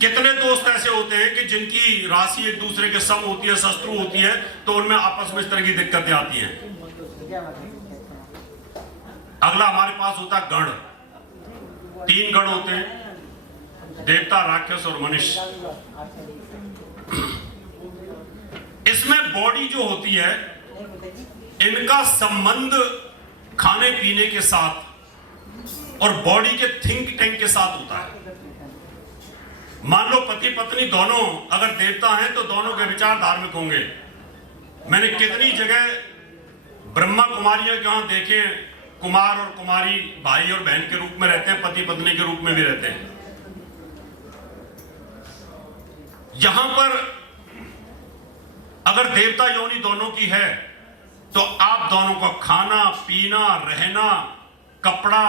कितने दोस्त ऐसे होते हैं कि जिनकी राशि एक दूसरे के सम होती है, शत्रु होती है, तो उनमें आपस में इस तरह की दिक्कतें आती हैं। अगला हमारे पास होता है गण। 3 गण होते हैं, देवता, राक्षस और मनुष्य। इसमें बॉडी जो होती है, इनका संबंध खाने पीने के साथ और बॉडी के थिंक टैंक के साथ होता है। मान लो पति पत्नी दोनों अगर देवता हैं तो दोनों के विचार धार्मिक होंगे। मैंने कितनी जगह ब्रह्मा कुमारियों के यहां देखे, कुमार और कुमारी भाई और बहन के रूप में रहते हैं, पति पत्नी के रूप में भी रहते हैं। यहां पर अगर देवता योनि दोनों की है तो आप दोनों का खाना पीना, रहना, कपड़ा,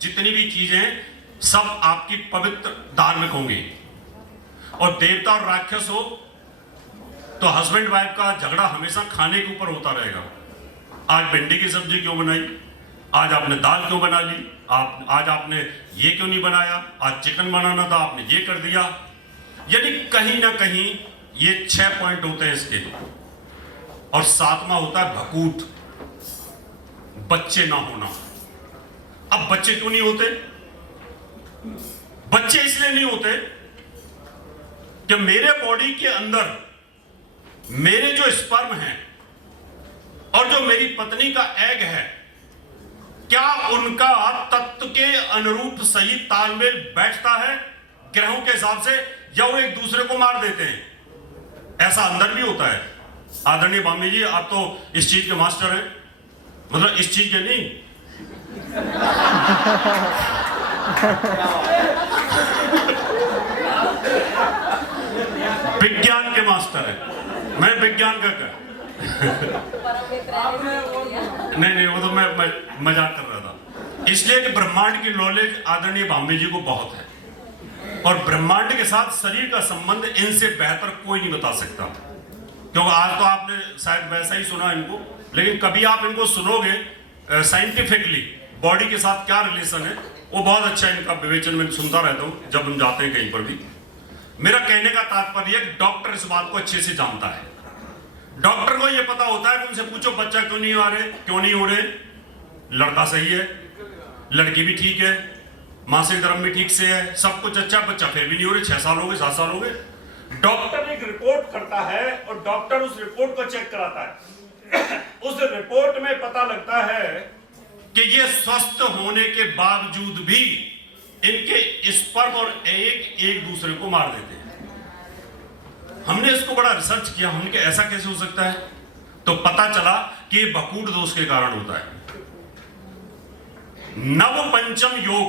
जितनी भी चीजें सब आपकी पवित्र धार्मिक होंगी। और देवता और राक्षस हो तो हस्बैंड वाइफ का झगड़ा हमेशा खाने के ऊपर होता रहेगा। आज भिंडी की सब्जी क्यों बनाई, आज आपने दाल क्यों बना ली, आज आपने ये क्यों नहीं बनाया, आज चिकन बनाना था आपने ये कर दिया। यानी कहीं ना कहीं ये 6 पॉइंट होते हैं इसके। और 7वां होता है भकूट, बच्चे ना होना। अब बच्चे क्यों नहीं होते? बच्चे इसलिए नहीं होते कि मेरे बॉडी के अंदर मेरे जो स्पर्म है और जो मेरी पत्नी का एग है, क्या उनका तत्व के अनुरूप सही तालमेल बैठता है ग्रहों के हिसाब से, या वो एक दूसरे को मार देते हैं? ऐसा अंदर भी होता है। आदरणीय बामी जी, आप तो इस चीज के मास्टर हैं, मतलब इस चीज के नहीं विज्ञान के मास्टर है। मैं विज्ञान का क्या नहीं, वो तो मैं मजाक कर रहा था। इसलिए कि ब्रह्मांड की नॉलेज आदरणीय भामी जी को बहुत है, और ब्रह्मांड के साथ शरीर का संबंध इनसे बेहतर कोई नहीं बता सकता। क्योंकि आज तो आपने शायद वैसा ही सुना इनको, लेकिन कभी आप इनको सुनोगे साइंटिफिकली बॉडी के साथ क्या रिलेशन है, वो बहुत अच्छा इनका विवेचन में सुनता रहता हूं जब हम जाते हैं कहीं पर भी। मेरा कहने का तात्पर्य है, डॉक्टर इस बात को अच्छे से जानता है। डॉक्टर को यह पता होता है कि उनसे पूछो बच्चा क्यों नहीं आ रहे, क्यों नहीं हो रहे, लड़का सही है, लड़की भी ठीक है, मासिक धर्म भी ठीक से है, सब कुछ अच्छा, बच्चा फिर भी नहीं हो रहे, 6 साल हो गए, 7 साल हो गए। डॉक्टर एक रिपोर्ट करता है और डॉक्टर उस रिपोर्ट को चेक कराता है। उस रिपोर्ट में पता लगता है कि ये स्वस्थ होने के बावजूद भी इनके स्पर्म और एग एक दूसरे को मार देते हैं। हमने इसको बड़ा रिसर्च किया, हमने कहा ऐसा कैसे हो सकता है, तो पता चला कि ये भकूट दोष के कारण होता है। नवपंचम योग,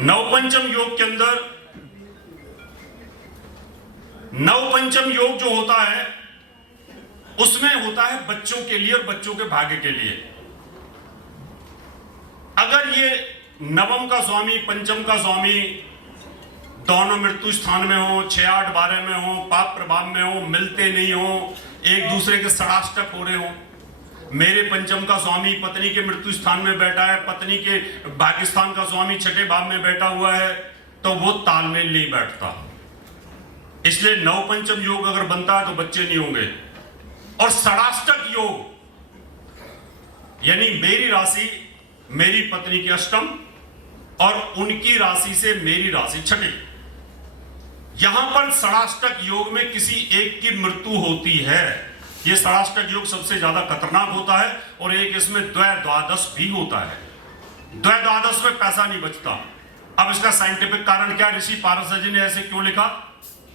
नवपंचम योग के अंदर नवपंचम योग जो होता है उसमें होता है बच्चों के लिए और बच्चों के भाग्य के लिए। अगर ये नवम का स्वामी, पंचम का स्वामी दोनों मृत्यु स्थान में हो, 6, 8, 12 में हो, पाप प्रभाव में हो, मिलते नहीं हो, एक दूसरे के षडाष्टक हो रहे हो। मेरे पंचम का स्वामी पत्नी के मृत्यु स्थान में बैठा है, पत्नी के भाग्यस्थान का स्वामी 6ठे भाव में बैठा हुआ है, तो वो तालमेल नहीं बैठता। इसलिए नवपंचम योग अगर बनता है तो बच्चे नहीं होंगे। और षडाष्टक योग यानी मेरी राशि मेरी पत्नी की अष्टम और उनकी राशि से मेरी राशि 6ठी, यहां पर षडाष्टक योग में किसी एक की मृत्यु होती है। यह षडाष्टक योग सबसे ज्यादा खतरनाक होता है, और एक इसमें द्वैद्वादश भी होता है। द्वैद्वादश में पैसा नहीं बचता। अब इसका साइंटिफिक कारण क्या, ऋषि पारस जी ने ऐसे क्यों लिखा,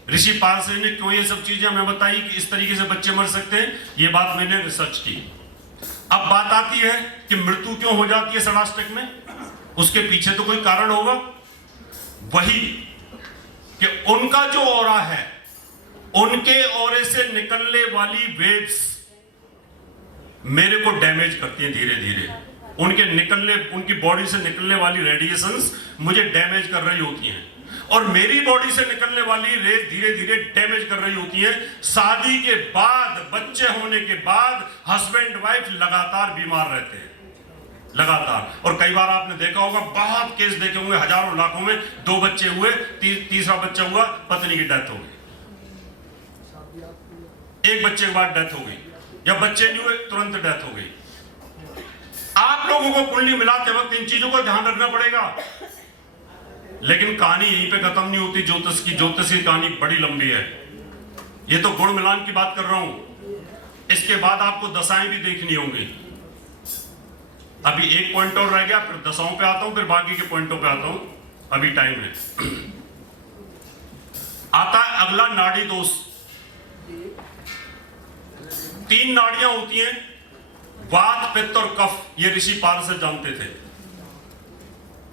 ऋषि पारस जी ने क्यों ये सब चीजें हमें बताई कि इस तरीके से बच्चे मर सकते हैं, ये बात मैंने रिसर्च की। अब बात आती है कि मृत्यु क्यों हो जाती है षडाष्टक में, उसके पीछे तो कोई कारण होगा। वही कि उनका जो ऑरा है, उनके ऑरे से निकलने वाली वेव्स मेरे को डैमेज करती हैं धीरे धीरे। उनकी बॉडी से निकलने वाली रेडिएशंस मुझे डैमेज कर रही होती हैं, और मेरी बॉडी से निकलने वाली रेस धीरे धीरे डैमेज कर रही होती है। शादी के बाद, बच्चे होने के बाद हस्बैंड वाइफ लगातार बीमार रहते हैं। लगातार। और कई बार आपने देखा होगा, बहुत केस देखे होंगे, हजारों लाखों में 2 बच्चे हुए, तीसरा बच्चा हुआ, पत्नी की डेथ हो गई, 1 बच्चे के बाद डेथ हो गई, या बच्चे नहीं हुए तुरंत डेथ हो गई। आप लोगों को कुंडली मिलाते वक्त इन चीजों को ध्यान रखना पड़ेगा। लेकिन कहानी यहीं पे खत्म नहीं होती। ज्योतिष की कहानी बड़ी लंबी है। ये तो गुण मिलान की बात कर रहा हूं। इसके बाद आपको दशाएं भी देखनी होंगी। अभी एक पॉइंट और रह गया, फिर दशाओं पे आता हूं, फिर बाकी के पॉइंटों पे आता हूं, अभी टाइम है। आता है अगला नाड़ी दोष। 3 नाड़ियां होती हैं, वात, पित्त और कफ। ये ऋषि पारस जानते थे,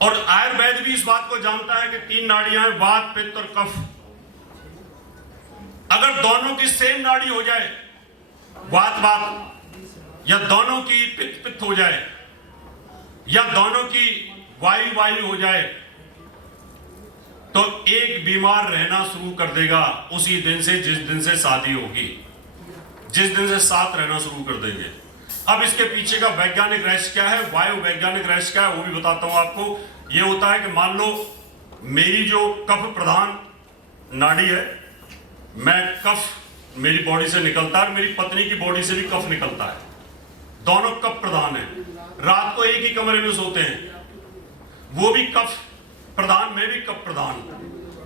और आयुर्वेद भी इस बात को जानता है कि 3 नाड़ियां हैं, वात, पित्त और कफ। अगर दोनों की सेम नाड़ी हो जाए, वात, या दोनों की पित्त हो जाए, या दोनों की वायु हो जाए, तो एक बीमार रहना शुरू कर देगा उसी दिन से, जिस दिन से शादी होगी, जिस दिन से साथ रहना शुरू कर देंगे। अब इसके पीछे का वैज्ञानिक रहस्य क्या है, वायु वैज्ञानिक रहस्य क्या है, वो भी बताता हूं आपको। ये होता है कि मान लो मेरी जो कफ प्रधान नाड़ी है, मैं कफ मेरी बॉडी से निकलता है, मेरी पत्नी की बॉडी से भी कफ निकलता है, दोनों कफ प्रधान है। रात को एक ही कमरे में सोते हैं, वो भी कफ प्रधान, मैं भी कफ प्रधान।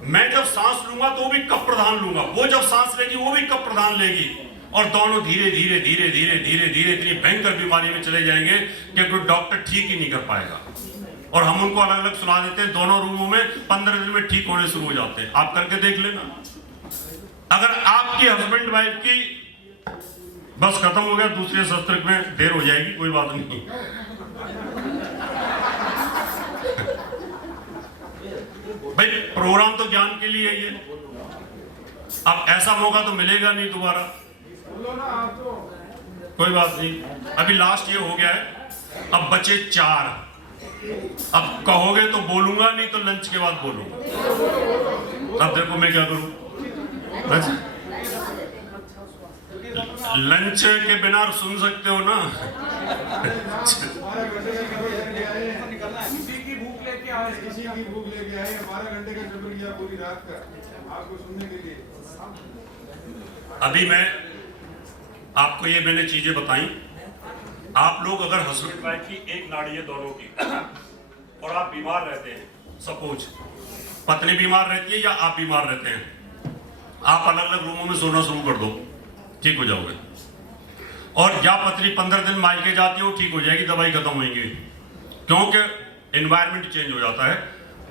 मैं जब सांस लूंगा तो वो भी कफ प्रधान लूंगा, वो जब सांस लेगी वो भी कफ प्रधान लेगी, और दोनों धीरे धीरे धीरे धीरे धीरे धीरे इतनी भयंकर बीमारी में चले जाएंगे कि कोई डॉक्टर ठीक ही नहीं कर पाएगा। और हम उनको अलग अलग सुला देते हैं, दोनों रूमों में 15 दिन में ठीक होने शुरू हो जाते हैं। आप करके देख लेना। अगर आपकी हस्बैंड वाइफ की बस खत्म हो गया, दूसरे सत्र में देर हो जाएगी, कोई बात नहीं। भाई प्रोग्राम तो ज्ञान के लिए है। अब ऐसा मौका तो मिलेगा नहीं दोबारा, कोई बात नहीं। अभी लास्ट ये हो गया है, अब बचे 4। अब कहोगे तो बोलूंगा, नहीं तो लंच के बाद बोलूंगा। अब देखो मैं क्या करूं। लंच के बिना सुन सकते हो ना। किसी की भूख लेके आए, 12 घंटे का सफर किया पूरी रात का आपको सुनने के लिए। अभी मैं आपको ये मैंने चीजें बताई। आप लोग अगर हस्बैंड वाइफ की एक नाड़ी है दोनों की, और आप बीमार रहते हैं, सपोज पत्नी बीमार रहती है या आप बीमार रहते हैं, आप अलग अलग रूमों में सोना शुरू कर दो, ठीक हो जाओगे। और या पत्नी 15 दिन मायके जाती है, वो ठीक हो जाएगी, दवाई खत्म होगी, क्योंकि एनवायरमेंट चेंज हो जाता है।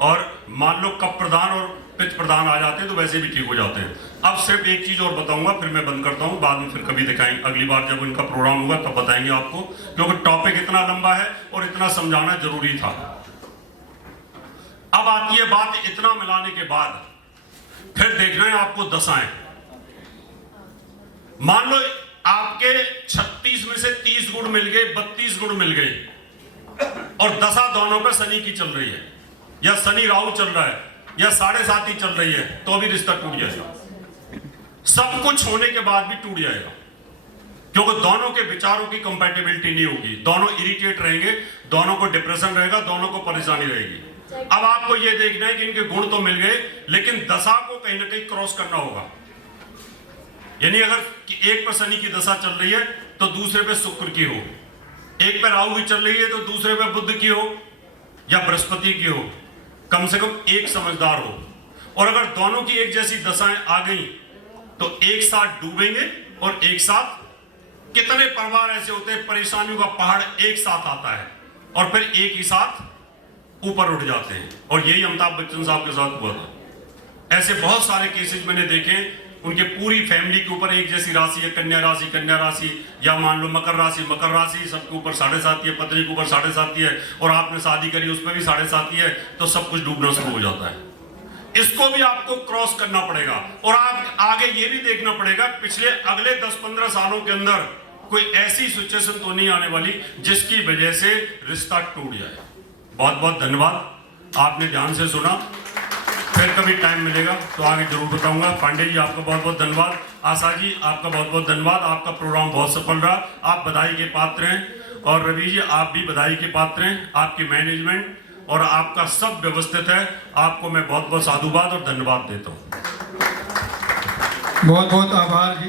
और मान लो कफ प्रधान और पित्त प्रधान आ जाते हैं तो वैसे भी ठीक हो जाते हैं। अब सिर्फ एक चीज और बताऊंगा, फिर मैं बंद करता हूं, बाद में फिर कभी दिखाएंगे, अगली बार जब इनका प्रोग्राम होगा तब बताएंगे आपको, क्योंकि टॉपिक इतना लंबा है और इतना समझाना जरूरी था। अब आती है बात, इतना मिलाने के बाद फिर देखना है आपको दशाएं। मान लो आपके 36 में से 30 गुण मिल गए, 32 गुण मिल गए, और दशा दोनों पे शनि की चल रही है, या शनि राहु चल रहा है, या 7.5 ही चल रही है, तो भी रिश्ता टूट जाएगा। सब कुछ होने के बाद भी टूट जाएगा, क्योंकि दोनों के विचारों की कंपैटिबिलिटी नहीं होगी, दोनों इरिटेट रहेंगे, दोनों को डिप्रेशन रहेगा, दोनों को परेशानी रहेगी। अब आपको यह देखना है कि इनके गुण तो मिल गए, लेकिन दशा को कहीं ना कहीं क्रॉस करना होगा। यानी अगर एक पर शनि की दशा चल रही है तो दूसरे पे शुक्र की हो, एक पे राहु की चल रही है तो दूसरे पे बुध की हो या बृहस्पति की हो, कम से कम एक समझदार हो। और अगर दोनों की एक जैसी दशाएं आ गई तो एक साथ डूबेंगे, और एक साथ कितने परिवार ऐसे होते हैं, परेशानियों का पहाड़ एक साथ आता है और फिर एक ही साथ ऊपर उठ जाते हैं। और यही अमिताभ बच्चन साहब के साथ हुआ था। ऐसे बहुत सारे केसेस मैंने देखे, उनके पूरी फैमिली के ऊपर एक जैसी राशि है, कन्या राशि, या मान लो मकर राशि, सबके ऊपर 7.5 है, पत्नी के ऊपर 7.5 है, और आपने शादी करी उस पर भी 7.5 है, तो सब कुछ डूबना शुरू हो जाता है। इसको भी आपको क्रॉस करना पड़ेगा, और आप आगे ये भी देखना पड़ेगा पिछले अगले 10-15 सालों के अंदर कोई ऐसी सिचुएशन तो नहीं आने वाली जिसकी वजह से रिश्ता टूट जाए। बहुत बहुत धन्यवाद, आपने ध्यान से सुना। फिर कभी टाइम मिलेगा तो आगे जरूर बताऊंगा। पांडे जी आपका बहुत बहुत धन्यवाद, आशा जी आपका बहुत बहुत धन्यवाद, आपका प्रोग्राम बहुत सफल रहा, आप बधाई के पात्र हैं। और रवि जी आप भी बधाई के पात्र हैं, आपकी मैनेजमेंट और आपका सब व्यवस्थित है। आपको मैं बहुत बहुत साधुवाद और धन्यवाद देता हूँ। बहुत बहुत आभार।